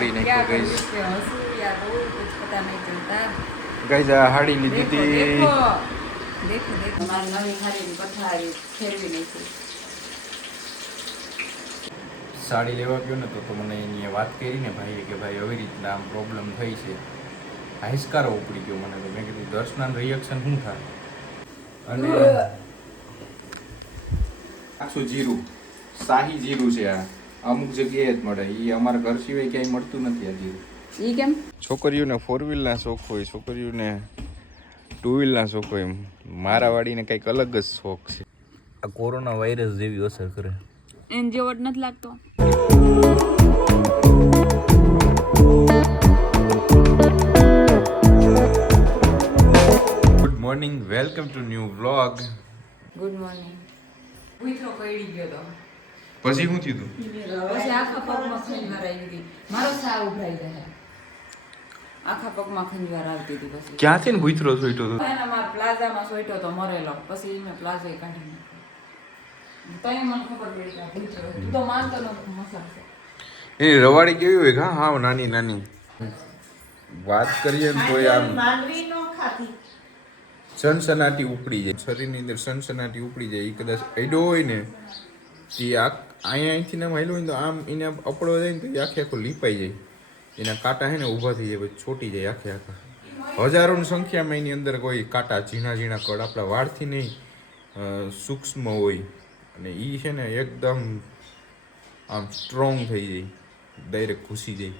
તોડી નાખ્યો ગઈ ગઈ આ હાડી લીધી હતી સાડી લેવા ગયો ને તો મને એની વાત કરી ને ભાઈએ કે ભાઈ આવી રીતના આમ પ્રોબ્લેમ થઈ છે. હાહિસ્કારો ઉપડી ગયો મને તો. મેં કીધું દર્શના રિએક્શન શું થાય? અને આખું જીરું શાહી જીરું છે આ. અમુક જગ્યાએ જ મળે. એ અમારા ઘર સિવાય ક્યાંય મળતું નથી હજી. છોકરીઓને ફોર વ્હીલના શોખ હોય છોકરીઓને ટુ વ્હીલના શોખ હોય મારા વાડીને કંઈક અલગ જ શોખ છે. આ કોરોના વાયરસ જેવી અસર કરે. એન જેવો જ નથી લાગતો. Good morning welcome to new vlog good morning ગયો તો. પછી શું થયું પછી આખા પગમાં ખંજવાર આવી ગઈ. મારો સાવ ઉભરાઈ જાય આખા પગમાં ખંજવાર આવતી હતી પછી. ક્યાંથી ને ભૂતરો સોઈટો તો? એના મારા પ્લાઝામાં સોઈટો તો મરેલો. પછી મેં પ્લાઝો કાઢી નાખ્યો. મને ખબર પડી કે આ ભૂતરો છે. તું તો માનતો નતો મસાલ એની રવાડી કેવી હોય હા હા નાની નાની. વાત કરીએ ને તો આમ માંડવી નો ખાતી સનસનાટી ઉપડી જાય. શરીરની અંદર સનસનાટી ઉપડી જાય. એ કદાચ એડો હોય ને તે આ અહીંયા અહીંથી આમ હાલ્યો હોય તો આમ એને અપડો જાય ને તો આખે આખું લીપાઈ જાય. એના કાંટા હે ને ઊભા થઈ જાય, પછી છોટી જાય આખે આખા. હજારોની સંખ્યામાં એની અંદર કોઈ કાંટા ઝીણા ઝીણા કડ આપણા વાળથી નહીં સૂક્ષ્મ હોય. અને એ છે ને એકદમ આમ સ્ટ્રોંગ થઈ જાય ડાયરેક્ટ ઘૂસી જાય.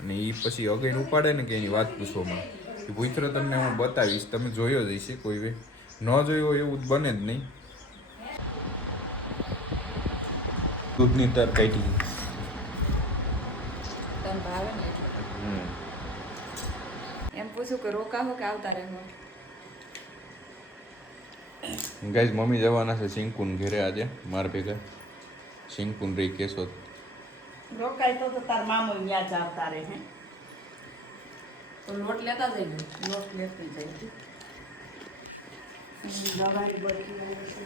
અને એ પછી અગેન ઉપાડે ને કે એની વાત પૂછવામાં. એ ભૂતરો તમને હું બતાવીશ, તમે જોયો જ હશે કોઈ વે. ન જોયો એવું બને જ નહીં. દૂધની તર કાઢી. એમ પૂછું કે રોકા હો કે આવતા રહેવો ગાઈઝ મમ્મી જવાના છે સિંકુન ઘેરે આજે માર ભેગા. સિંકુન રહી કેશોદ. રોકાય તો તો તાર મામો ન્યા જ આવતા રહે હે? તો લોટ લેતા જઈ લોટ લેતી જઈ. દવાઈ બધી આવે છે.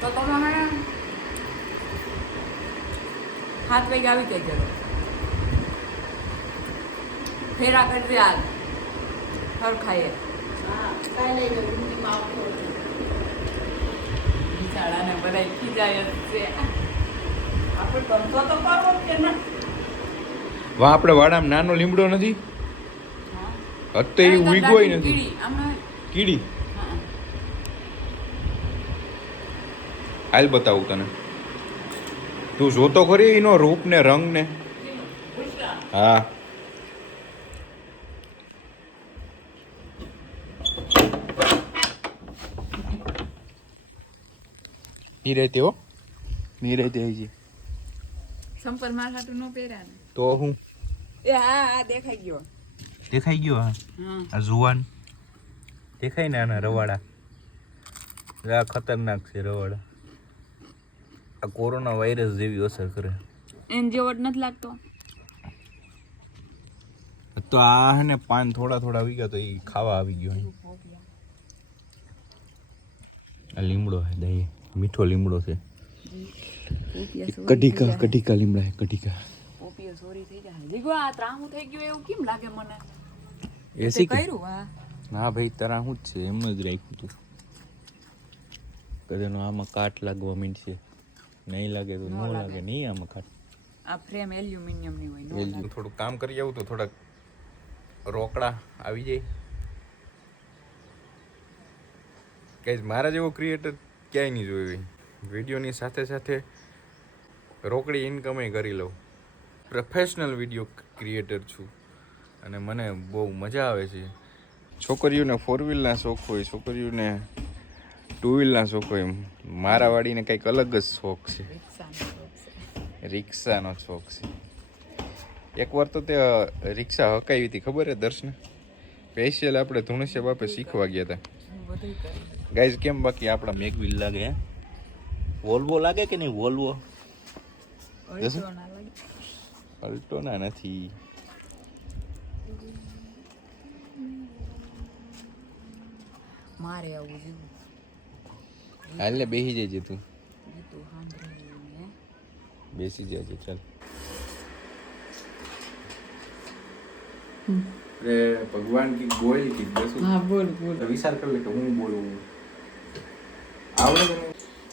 તો તમે હે હાથ વાગે આવી ઘરે ફેરા કરવી આજ હર ખાઈએ. હા કાંઈ લઈ લો ઊંઘીમાં આવતો હતો. બિચારાને બધા ખીજાય છે. આપણે ધંધો તો કરવો કે ના. વાહ આપણે વાડામાં નાનો લીમડો નથી? અત્યારે એ ઉઈગોય નથી. કીડી, આમાં કીડી હા. હાલ બતાવું તને. તું જોતો ખરી એનો રૂપ ને રંગ ને? હા. નિરેતે હો. નિરેતે હજી. સંપલ માર હાટું નો પહેર્યા ને. તો હું? એ હા હા દેખાઈ ગયો. દેખાઈ ગયો હા. આ જુવાન. દેખાય ને આના રવાડા? આ ખતરનાક છે રવાડા. આ કોરોના વાયરસ જેવી અસર કરે. એન જેવો જ નથી લાગતો. તો આ ને પાન થોડા થોડા આવી ગયા તો એ ખાવા આવી ગયો આ લીમડો હે દહીં. મીઠો લીમડો છે. કઢીકા કઢીકા લીમડા હે કઢીકા. પોપીઓ સોરી થઈ જાય જીગો આ ત્રાહું થઈ ગયું એવું કેમ લાગે મને? એસી કર્યું હા? ના ભાઈ તારા હું જ છે. એમ જ રાખ્યું તું. કદાનો આમાં કાટ લાગવા માંડશે. નહીં લાગે તો ન લાગે. નહીં આમાં કાટ આ ફ્રેમ એલ્યુમિનિયમની હોય નો લાગે. થોડું કામ કરી આવું તો થોડાક રોકડા આવી જાય. કઈ મારા જેવો ક્રિએટર ક્યાંય નહીં જોયું વિડીયોની સાથે સાથે રોકડી ઇન્કમે કરી લઉં. પ્રોફેશનલ વીડિયો ક્રિએટર છું. અને મને બહુ મજા આવે છે. છોકરીઓને ફોર વ્હીલના શોખ હોય છોકરીઓને ટુ વ્હીલના શોખ હોય મારા વાડીને કંઈક અલગ જ શોખ છે. રિક્ષાનો શોખ છે. એકવાર તો તે રિક્ષા હકાવી હતી ખબર હે દર્શન? સ્પેશિયલ આપણે ધુણસ્યા બાપે શીખવા ગયા હતા. ગાઈઝ કેમ બાકી આપણા મેગવિલ લાગે વોલ્વો લાગે કે નહીં વોલ્વો અલ્ટોના નથી. મારે આવું જેવું હાલે બેસી જજે તું. બેસી જજે ચાલ. અરે ભગવાન કી બોલ કી બેસું હા બોલ બોલ. વિચાર કર લે કે હું બોલું. આવડે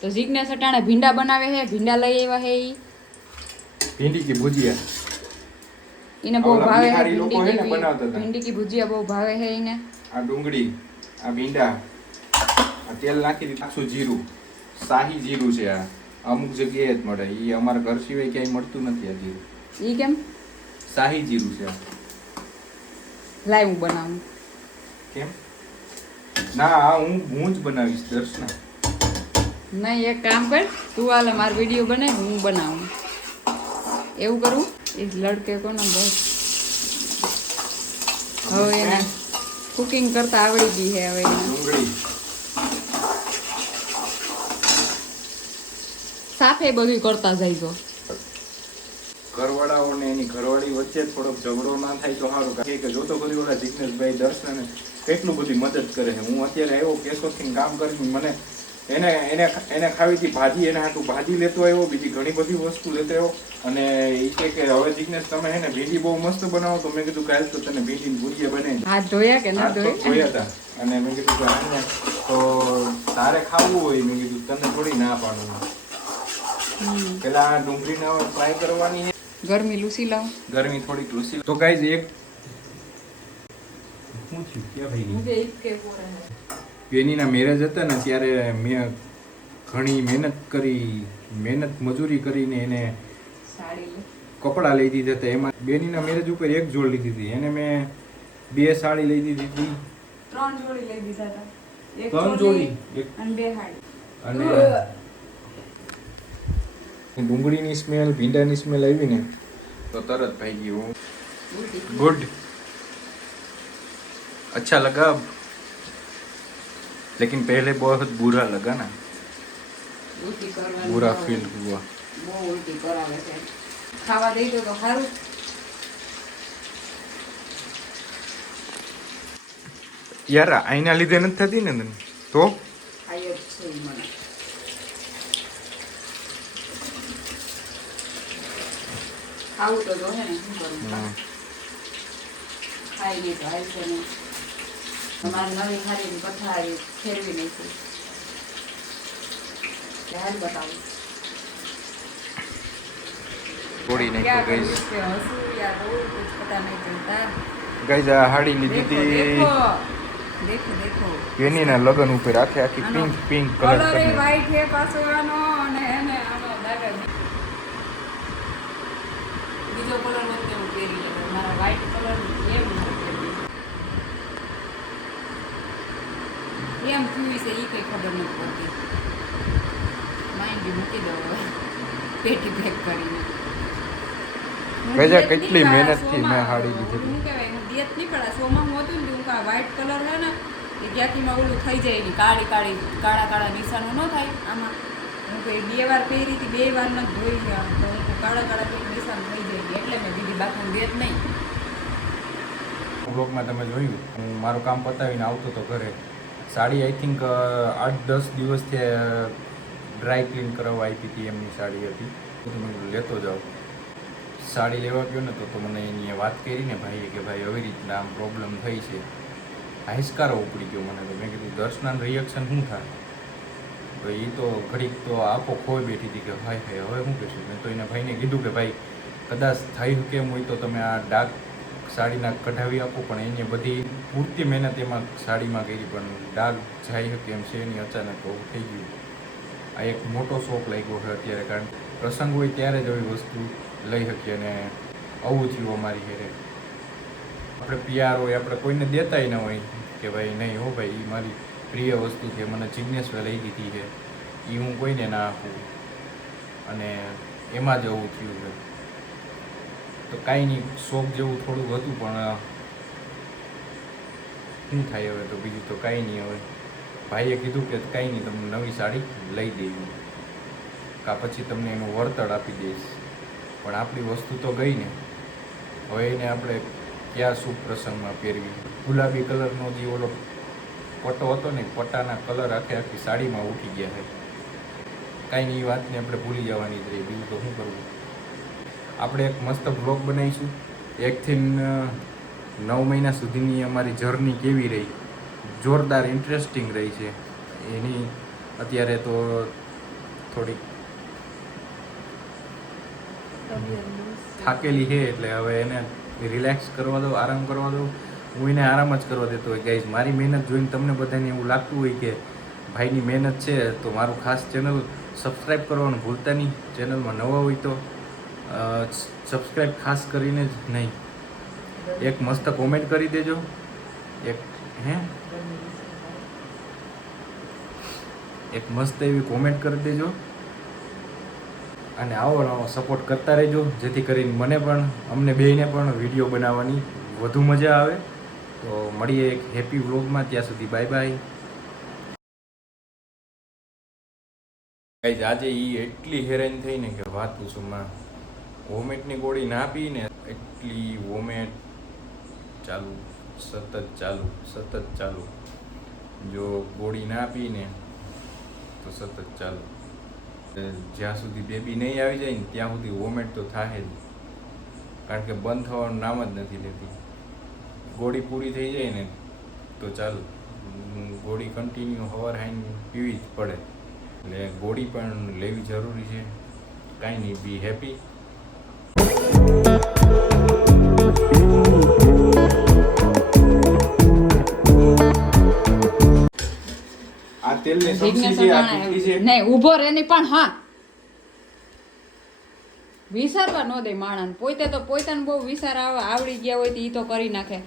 તો જિજ્ઞાસ અટાણે ભીંડા બનાવે છે ભીંડા લઈ આવ્યા હે ઈ. ભીંડી કી ભુજિયા. એને બહુ ભાવે છે ભીંડી હે કી ભીંડી કી ભુજિયા બહુ ભાવે હે એને આ ડુંગળી આ ભીંડા. તેલ નાખી દીધું. આખું જીરું. શાહી જીરું છે આ. અમુક જગ્યાએ જ મળે. એ અમારા ઘર સિવાય ક્યાંય મળતું નથી આ જીરું. એ કેમ? શાહી જીરું છે. લાઈ હું બનાવું. કેમ? ના આ હું હું જ બનાવીશ દર્શના. નહીં એક કામ કર. તું હાલે મારો વીડિયો બને હું બનાવું. એવું કરું? એ લડકે કોનો બસ. હવે એને કુકિંગ કરતા આવડી ગઈ છે હવે ડુંગળી. સાથે બધું કરતા જાય તો. ઘરવાળાઓ ને એની ઘરવાળી વચ્ચે થોડોક ઝઘડો ના થાય તો સારું. કે જોતો કરી ઓલા જિગ્નેશભાઈ દર્શન કેટલું બધી મદદ કરે છે. હું અત્યારે આવ્યો કેશોદથી કામ કરીને મને એને એને એને ખાવી હતી ભાજી એને હાટું ભાજી લેતો આવ્યો બીજી ઘણી બધી વસ્તુ લેતો આવ્યો. અને એ કે કે હવે જિગ્નેશ તમે હે ને ભીંડી બહુ મસ્ત બનાવો. તો મેં કીધું કાલ તો તને ભીંડીની ભુજીયા બનાવી હાથ ધોયા કે ના તો ધોયા? ધોયા હતા અને મેં કીધું કે તો તારે ખાવું હોય. મેં કીધું તને થોડી ના પાડું. પેલા ડુંગળી ડુંગળીને ફ્રાય કરવાની ગરમી લૂસી લાવ. ગરમી થોડીક લૂસી તો ગાઈઝ એક બેનીના મેરેજ હતા ને ત્યારે મેં ઘણી મહેનત કરી મહેનત મજૂરી કરીને એને સાડી કપડાં લઈ દીધા હતા. એમાં બેનીના મેરેજ ઉપર એક જોડ લીધી હતી. એને મેં બે સાડી લઈ દીધી હતી. ત્રણ જોડી લઈ દીધા હતા. ત્રણ જોડી? અને બે હાડી. અને ડુંગળીની સ્મેલ ભીંડાની સ્મેલ આવી ને તો તરત ભાઈ ગયું गुड अच्छा लगा अब लेकिन पहले बहुत बुरा लगा ना ઉલટી કરવાની बुरा બહુ- फील हुआ બહુ ઉલટી કરાવે છે ખાવા દઈ દો તો સારું યાર આઈના લીધે નથી થતી ને તને તો ખાઈ જ છે ઈ મને ખાવું તો જોઈએ ને લગન ઉપર આખે આખી પિંક પિંક કલર કરી વાઈટ હે પાછો એનો બીજો કલર વખતે હું પહેરી લેવો મારા વ્હાઈટ કલર એમ. એમ થયું છે એ કંઈ ખબર નથી પડતી. માઇન્ડ મૂકી દો હવે. પેટી પેક કરીને. ગજા કેટલી મહેનતથી મેં હાડી લીધી. હું કહેવાય હું દિયત નીકળ્યા શોમાં હું હતું ને હું કા વ્હાઈટ કલર હે ને એ જ્યાંથીમાં ઓલું થઈ જાય એની કાળી કાળી કાળા કાળા નિશાનો ન થાય આમાં. હું તો બે વાર પહેરી હતી બે વાર ન ધોઈ ગયા તો હું કાળા કાળા કાળા કંઈક નિશાન થઈ જાય દીધી બાકી દેત નહીં. બ્લોગમાં તમે જોયું, હું મારું કામ પતાવીને આવતો હતો ઘરે. સાડી આઈ થિંક આઠ, દસ દિવસથી ડ્રાય ક્લીન કરાવવા આપી હતી એમની સાડી હતી. તો મેં લેતો જાઉં સાડી લેવા ગયો ને તો મને એની વાત કરીને ભાઈએ કે ભાઈ આવી રીતના આમ પ્રોબ્લેમ થઈ છે. હાઈસ્કારો ઉપડી ગયો મને તો. મેં કીધું, દર્શનાનું રિએક્શન શું થાય? તો એ તો ઘડીક તો આપો ખોઈ બેઠી હતી કે ભાઈ ભાઈ હવે શું કહેશું? મેં તો એના ભાઈને કીધું કે, ભાઈ કદાચ થઈ કેમ હોય તો તમે આ ડાર્ક સાડીના કઢાવી આપો, પણ એને બધી પૂરતી મહેનત એમાં સાડીમાં કરી, પણ ડાઘ જાય શકે એમ છે એની અચાનક આવું થઈ ગયું. આ એક મોટો શોખ લાગ્યો છે અત્યારે, કારણ પ્રસંગ હોય ત્યારે જ આવી વસ્તુ લઈ શકીએ અને આવું થયું અમારી ઘરે. આપણે પિયાર હોય, આપણે કોઈને દેતાય ન હોય કે ભાઈ નહીં હો ભાઈ એ મારી પ્રિય વસ્તુ છે, મને જિજ્ઞેશભાઈ લઈ દીધી છે એ હું કોઈને ના આપું. અને એમાં જ આવું થયું છે. તો કાંઈ નહીં શોખ જેવું થોડુંક હતું, પણ શું થાય હવે તો બીજું તો કાંઈ નહીં હવે. ભાઈએ કીધું કે કાંઈ નહીં તમને નવી સાડી લઈ દેવી. કાં પછી તમને એનું વળતર આપી દઈશ. પણ આપણી વસ્તુ તો ગઈ ને. હવે એને આપણે ક્યાં શુભ પ્રસંગમાં પહેરવી? ગુલાબી કલરનો જે ઓલો પટ્ટો હતો ને, પટ્ટાના કલર આખે આખી સાડીમાં ઉઠી ગયા છે. કાંઈ નહીં એ વાતને આપણે ભૂલી જવાની જ રહી. બીજું તો શું કરવું? આપણે એક મસ્ત બ્લોગ બનાવીશું. એકથી નવ મહિના સુધીની અમારી જર્ની કેવી રહી? જોરદાર ઇન્ટરેસ્ટિંગ રહી છે. એની અત્યારે તો થોડીક થાકેલી છે એટલે હવે એને રિલેક્સ કરવા દો, આરામ કરવા દો. હું એને આરામ જ કરવા દેતો હોય. ગાઈઝ મારી મહેનત જોઈને તમને બધાને એવું લાગતું હોય કે ભાઈની મહેનત છે, તો મારું ખાસ ચેનલ સબસ્ક્રાઈબ કરવાનું ભૂલતા નહીં. ચેનલમાં નવા હોય તો સબસ્ક્રાઈબ ખાસ કરીને જ નહીં. એક મસ્ત કોમેન્ટ કરી દેજો. એક, હે? એક મસ્ત એવી કોમેન્ટ કરી દેજો. અને આવો આવો સપોર્ટ કરતા રહેજો, જેથી કરીને મને પણ, અમને બેને પણ વીડિયો બનાવવાની વધુ મજા આવે. તો મળીએ એક હેપી વ્લોગમાં ત્યાં સુધી બાય બાય આજે એ એટલી હેરાન થઈ ને કે વાત પૂછું માં. વોમેટની ગોળી ના પીને એટલી વોમેટ ચાલુ, સતત ચાલુ સતત ચાલુ. જો ગોળી ના પીને તો સતત ચાલુ. જ્યાં સુધી બેબી નહીં આવી જાય ને ત્યાં સુધી વોમેટ તો થાય જ. કારણ કે બંધ થવાનું નામ જ નથી લેતી. ગોળી પૂરી થઈ જાય ને તો ચાલુ. ગોળી કન્ટિન્યુ હવાર હાઈને પીવી જ પડે. એટલે ગોળી પણ લેવી જરૂરી છે. કાંઈ નહીં બી હેપી તેલની સબસી છે છે. નહીં ઊભો રહે નહીં પણ હા. વિચારવા ન દે માણસ. પોતે તો પોતાને બહુ વિચાર આવડી ગયા હોય તો ઈ તો કરી નાખે.